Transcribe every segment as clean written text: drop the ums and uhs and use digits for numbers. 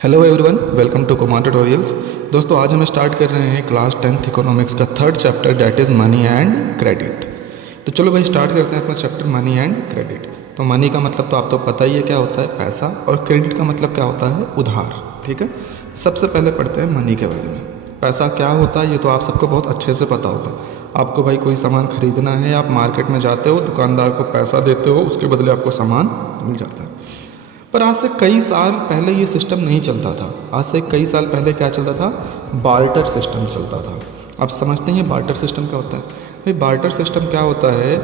Hello everyone, welcome to Kumar tutorials. दोस्तों, आज हम स्टार्ट कर रहे हैं क्लास 10th इकोनॉमिक्स का third chapter, that is money and credit. तो चलो भाई स्टार्ट करते हैं अपना चैप्टर मनी एंड क्रेडिट। तो मनी का मतलब तो आपको पता ही है क्या होता है, पैसा, और क्रेडिट का मतलब क्या होता है, उधार। ठीक है, सबसे पहले पढ़ते हैं मनी के बारे में। पैसा क्या होता है ये तो आप सबको बहुत अच्छे से पता होगा। आपको भाई कोई सामान खरीदना है, आप मार्केट में जाते हो, दुकानदार को पैसा देते हो, उसके बदले आपको सामान मिल जाता है। पर आज से कई साल पहले ये सिस्टम नहीं चलता था। आज से कई साल पहले क्या चलता था, बार्टर सिस्टम चलता था। आप समझते हैं ये बार्टर सिस्टम क्या होता है? भाई बार्टर सिस्टम क्या होता है,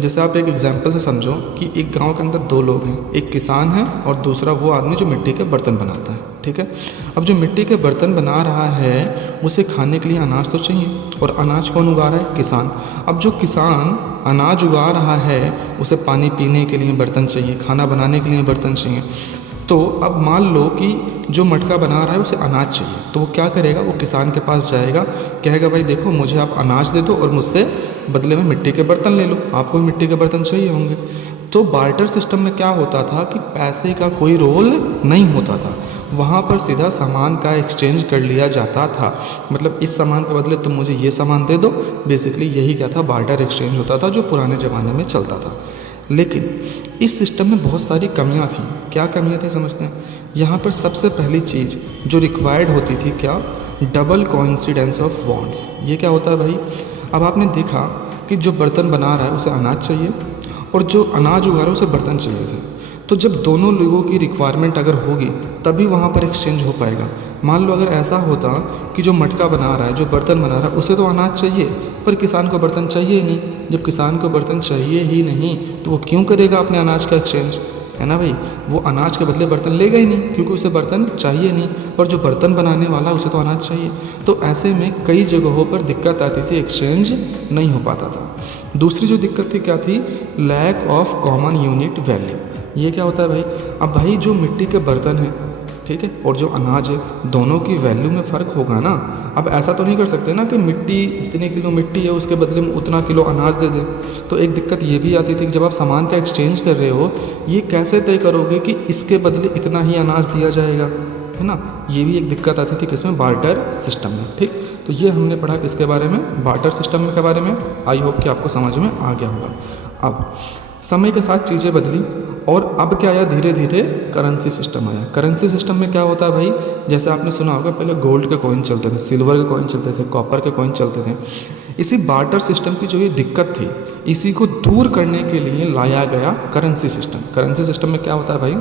जैसे आप एक एग्जांपल से समझो कि एक गांव के अंदर दो लोग हैं, एक किसान है और दूसरा वो आदमी जो मिट्टी के बर्तन बनाता है। ठीक है, अब जो मिट्टी के बर्तन बना रहा है उसे खाने के लिए अनाज तो चाहिए, और अनाज कौन उगा रहा है, किसान। अब जो किसान अनाज उगा रहा है उसे पानी पीने के लिए बर्तन चाहिए, खाना बनाने के लिए बर्तन चाहिए। तो अब मान लो कि जो मटका बना रहा है उसे अनाज चाहिए, तो वो क्या करेगा, वो किसान के पास जाएगा, कहेगा भाई देखो मुझे आप अनाज दे दो और मुझसे बदले में मिट्टी के बर्तन ले लो, आपको भी मिट्टी के बर्तन चाहिए होंगे। तो बार्टर सिस्टम में क्या होता था कि पैसे का कोई रोल नहीं होता था, वहाँ पर सीधा सामान का एक्सचेंज कर लिया जाता था। मतलब इस सामान के बदले तुम मुझे ये सामान दे दो, बेसिकली यही क्या था, बार्टर एक्सचेंज होता था, जो पुराने ज़माने में चलता था। लेकिन इस सिस्टम में बहुत सारी कमियां थी। क्या कमियां थी समझते हैं? यहाँ पर सबसे पहली चीज़ जो रिक्वायर्ड होती थी, क्या, डबल कोइंसिडेंस ऑफ वांट्स। ये क्या होता है भाई, अब आपने देखा कि जो बर्तन बना रहा है उसे अनाज चाहिए, और जो अनाज उगा रहा है उसे बर्तन चाहिए थे। तो जब दोनों लोगों की रिक्वायरमेंट अगर होगी तभी वहाँ पर एक्सचेंज हो पाएगा। मान लो अगर ऐसा होता कि जो मटका बना रहा है, जो बर्तन बना रहा है, उसे तो अनाज चाहिए पर किसान को बर्तन चाहिए ही नहीं। जब किसान को बर्तन चाहिए ही नहीं तो वो क्यों करेगा अपने अनाज का एक्सचेंज, है ना भाई। वो अनाज के बदले बर्तन लेगा ही नहीं क्योंकि उसे बर्तन चाहिए नहीं, पर जो बर्तन बनाने वाला उसे तो अनाज चाहिए। तो ऐसे में कई जगहों पर दिक्कत आती थी, एक्सचेंज नहीं हो पाता था। दूसरी जो दिक्कत थी क्या थी, lack of common unit value. ये क्या होता है भाई, अब भाई जो मिट्टी के बर्तन हैं, ठीक है, और जो अनाज है, दोनों की वैल्यू में फ़र्क होगा ना। अब ऐसा तो नहीं कर सकते ना कि मिट्टी, जितने किलो मिट्टी है उसके बदले में उतना किलो अनाज दे दें। तो एक दिक्कत ये भी आती थी कि जब आप सामान का एक्सचेंज कर रहे हो, ये कैसे तय करोगे कि इसके बदले इतना ही अनाज दिया जाएगा, है ना। ये भी एक दिक्कत आती थी किसमें, बार्टर सिस्टम में। ठीक, तो ये हमने पढ़ा किसके बारे में, बार्टर सिस्टम के बारे में। आई होप कि आपको समझ में आ गया होगा। अब समय के साथ चीज़ें बदली और अब क्या आया, धीरे धीरे करेंसी सिस्टम आया। करेंसी सिस्टम में क्या होता है भाई, जैसे आपने सुना होगा पहले गोल्ड के कॉइन चलते थे, सिल्वर के कॉइन चलते थे, कॉपर के कॉइन चलते थे। इसी बार्टर सिस्टम की जो ये दिक्कत थी, इसी को दूर करने के लिए लाया गया करेंसी सिस्टम। करेंसी सिस्टम में क्या होता है भाई,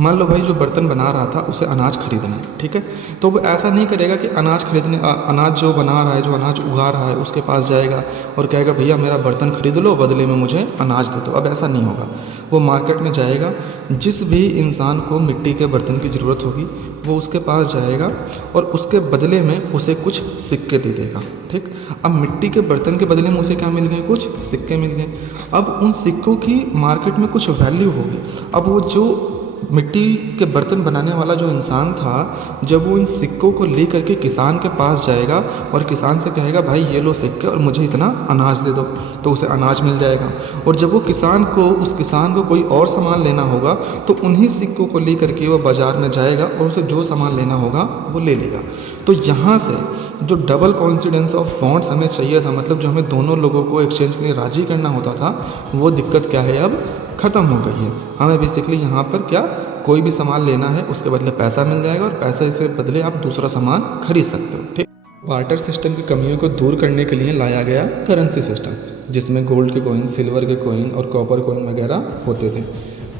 मान लो भाई जो बर्तन बना रहा था उसे अनाज खरीदना है, ठीक है, तो वो ऐसा नहीं करेगा कि अनाज जो बना रहा है, जो अनाज उगा रहा है, उसके पास जाएगा और कहेगा भैया मेरा बर्तन खरीद लो, बदले में मुझे अनाज दे दो। अब ऐसा नहीं होगा। वो मार्केट में जाएगा, जिस भी इंसान को मिट्टी के बर्तन की ज़रूरत होगी वो उसके पास जाएगा और उसके बदले में उसे कुछ सिक्के दे देगा। ठीक, अब मिट्टी के बर्तन के बदले में उसे क्या मिल गए, कुछ सिक्के मिल गए। अब उन सिक्कों की मार्केट में कुछ वैल्यू होगी। अब वो जो मिट्टी के बर्तन बनाने वाला जो इंसान था, जब वो इन सिक्कों को ले करके किसान के पास जाएगा और किसान से कहेगा भाई ये लो सिक्के और मुझे इतना अनाज दे दो, तो उसे अनाज मिल जाएगा। और जब वो उस किसान को कोई और सामान लेना होगा तो उन्हीं सिक्कों को ले करके वो बाज़ार में जाएगा और उसे जो सामान लेना होगा वो ले लेगा। तो यहाँ से जो डबल कोइंसिडेंस ऑफ फॉन्ट्स हमें चाहिए था, मतलब जो हमें दोनों लोगों को एक्सचेंज के लिए राज़ी करना होता था, वो दिक्कत क्या है, अब ख़त्म हो गई है। हमें बेसिकली यहाँ पर क्या, कोई भी सामान लेना है उसके बदले पैसा मिल जाएगा और पैसे से बदले आप दूसरा सामान खरीद सकते हो। ठीक, बार्टर सिस्टम की कमियों को दूर करने के लिए लाया गया करेंसी सिस्टम, जिसमें गोल्ड के कॉइन, सिल्वर के कॉइन और कॉपर कॉइन वगैरह होते थे।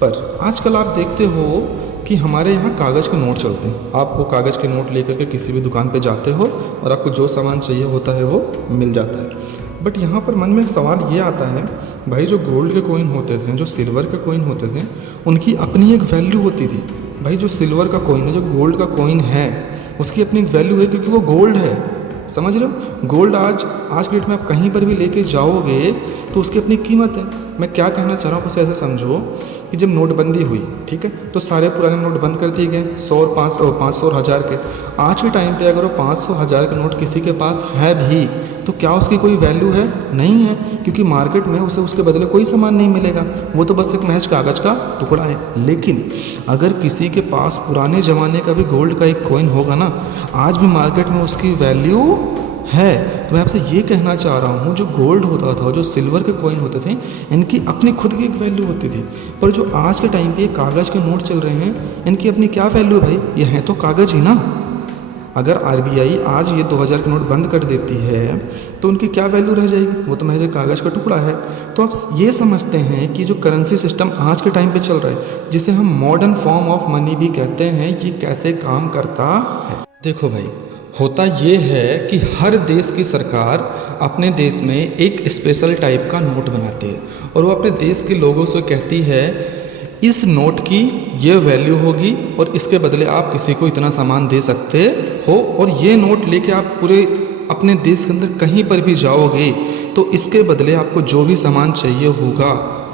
पर आजकल आप देखते हो कि हमारे यहाँ कागज़ के नोट चलते हैं। आप वो कागज़ के नोट लेकर के किसी भी दुकान पे जाते हो और आपको जो सामान चाहिए होता है वो मिल जाता है। बट यहाँ पर मन में एक सवाल ये आता है, भाई जो गोल्ड के कॉइन होते थे, जो सिल्वर के कॉइन होते थे, उनकी अपनी एक वैल्यू होती थी। भाई जो सिल्वर का कॉइन है, जो गोल्ड का कॉइन है, उसकी अपनी एक वैल्यू है क्योंकि वो गोल्ड है। समझ रहे हो, गोल्ड आज के डेट में आप कहीं पर भी लेके जाओगे तो उसकी अपनी कीमत है। मैं क्या कहना चाह रहा हूँ उसे ऐसे समझो कि जब नोटबंदी हुई, ठीक है, तो सारे पुराने नोट बंद कर दिए गए, 100 और 500 और 1000 के। आज के टाइम पे अगर वो 500 1000 के नोट किसी के पास है भी तो क्या उसकी कोई वैल्यू है? नहीं है, क्योंकि मार्केट में उसे उसके बदले कोई सामान नहीं मिलेगा, वो तो बस एक महज कागज़ का टुकड़ा है। लेकिन अगर किसी के पास पुराने ज़माने का भी गोल्ड का एक कॉइन होगा ना, आज भी मार्केट में उसकी वैल्यू है। तो मैं आपसे ये कहना चाह रहा हूँ, जो गोल्ड होता था, जो सिल्वर के कॉइन होते थे, इनकी अपनी खुद की एक वैल्यू होती थी। पर जो आज के टाइम पे कागज़ के नोट चल रहे हैं, इनकी अपनी क्या वैल्यू है भाई? ये हैं तो कागज़ ही ना। अगर आरबीआई आज ये 2000 के नोट बंद कर देती है तो उनकी क्या वैल्यू रह जाएगी? वो तो महज कागज़ का टुकड़ा है। तो आप ये समझते हैं कि जो करेंसी सिस्टम आज के टाइम पे चल रहा है, जिसे हम मॉडर्न फॉर्म ऑफ मनी भी कहते हैं, ये कैसे काम करता है? देखो भाई, होता ये है कि हर देश की सरकार अपने देश में एक स्पेशल टाइप का नोट बनाती है और वो अपने देश के लोगों से कहती है इस नोट की ये वैल्यू होगी और इसके बदले आप किसी को इतना सामान दे सकते हो, और ये नोट लेके आप पूरे अपने देश के अंदर कहीं पर भी जाओगे तो इसके बदले आपको जो भी सामान चाहिए होगा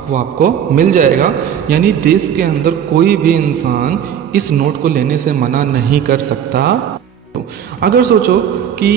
वो आपको मिल जाएगा। यानी देश के अंदर कोई भी इंसान इस नोट को लेने से मना नहीं कर सकता। अगर सोचो कि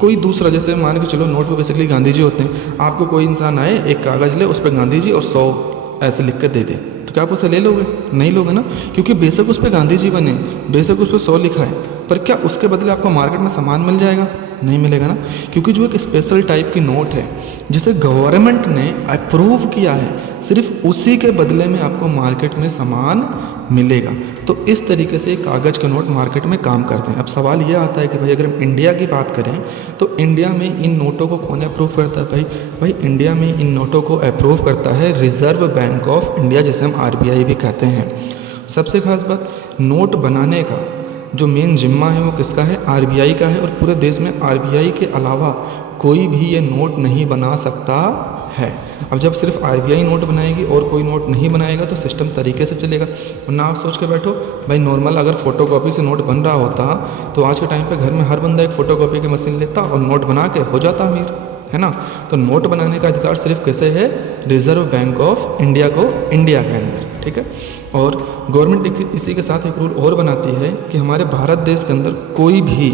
कोई दूसरा, जैसे मान के चलो नोट पे बेसिकली गांधी जी होते हैं, आपको कोई इंसान आए, एक कागज़ ले, उस पर गांधी जी और 100 ऐसे लिख कर दे दे, तो क्या आप उसे ले लोगे? नहीं लोगे ना, क्योंकि बेशक उस पर गांधी जी बने, बेशक उस पर 100 लिखा है, पर क्या उसके बदले आपको मार्केट में सामान मिल जाएगा? नहीं मिलेगा ना, क्योंकि जो एक स्पेशल टाइप की नोट है जिसे गवर्नमेंट ने अप्रूव किया है, सिर्फ उसी के बदले में आपको मार्केट में सामान मिलेगा। तो इस तरीके से कागज़ के नोट मार्केट में काम करते हैं। अब सवाल ये आता है कि भाई अगर हम इंडिया की बात करें तो इंडिया में इन नोटों को कौन अप्रूव करता है? भाई इंडिया में इन नोटों को अप्रूव करता है रिज़र्व बैंक ऑफ इंडिया, जिसे हम आरबीआई भी कहते हैं। सबसे खास बात, नोट बनाने का जो मेन जिम्मा है वो किसका है? आरबीआई का है, और पूरे देश में आरबीआई के अलावा कोई भी ये नोट नहीं बना सकता है। अब जब सिर्फ आरबीआई नोट बनाएगी और कोई नोट नहीं बनाएगा तो सिस्टम तरीके से चलेगा। वरना आप सोच के बैठो भाई, नॉर्मल अगर फ़ोटोकॉपी से नोट बन रहा होता तो आज के टाइम पे घर में हर बंदा एक फ़ोटोकॉपी की मशीन लेता और नोट बना के हो जाता अमीर, है ना। तो नोट बनाने का अधिकार सिर्फ किसे है? रिज़र्व बैंक ऑफ इंडिया को, इंडिया के अंदर, ठीक है। और गवर्नमेंट इसी के साथ एक रूल और बनाती है कि हमारे भारत देश के अंदर कोई भी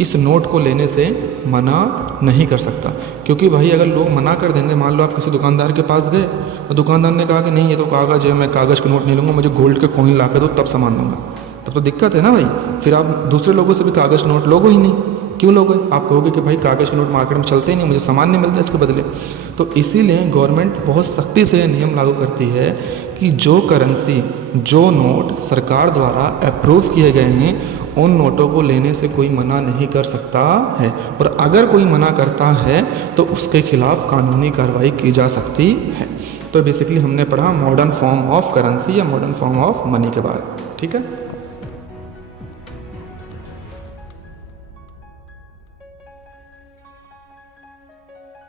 इस नोट को लेने से मना नहीं कर सकता, क्योंकि भाई अगर लोग मना कर देंगे, मान लो आप किसी दुकानदार के पास गए और दुकानदार ने कहा कि नहीं ये तो कागज़ है, मैं कागज़ के नोट नहीं लूँगा, मुझे गोल्ड के कॉइन ला कर दो तब सामान लूँगा, तब तो दिक्कत है ना भाई। फिर आप दूसरे लोगों से भी कागज़ के नोट लोगे ही नहीं। क्यों लोगे? आप कहोगे कि भाई कागज़ के नोट मार्केट में चलते ही नहीं, मुझे सामान नहीं मिलता इसके बदले। तो इसीलिए गवर्नमेंट बहुत सख्ती से नियम लागू करती है कि जो करेंसी, जो नोट सरकार द्वारा अप्रूव किए गए हैं, उन नोटों को लेने से कोई मना नहीं कर सकता है, और अगर कोई मना करता है तो उसके खिलाफ कानूनी कार्रवाई की जा सकती है। तो बेसिकली हमने पढ़ा मॉडर्न फॉर्म ऑफ करेंसी या मॉडर्न फॉर्म ऑफ मनी के बारे में, ठीक है।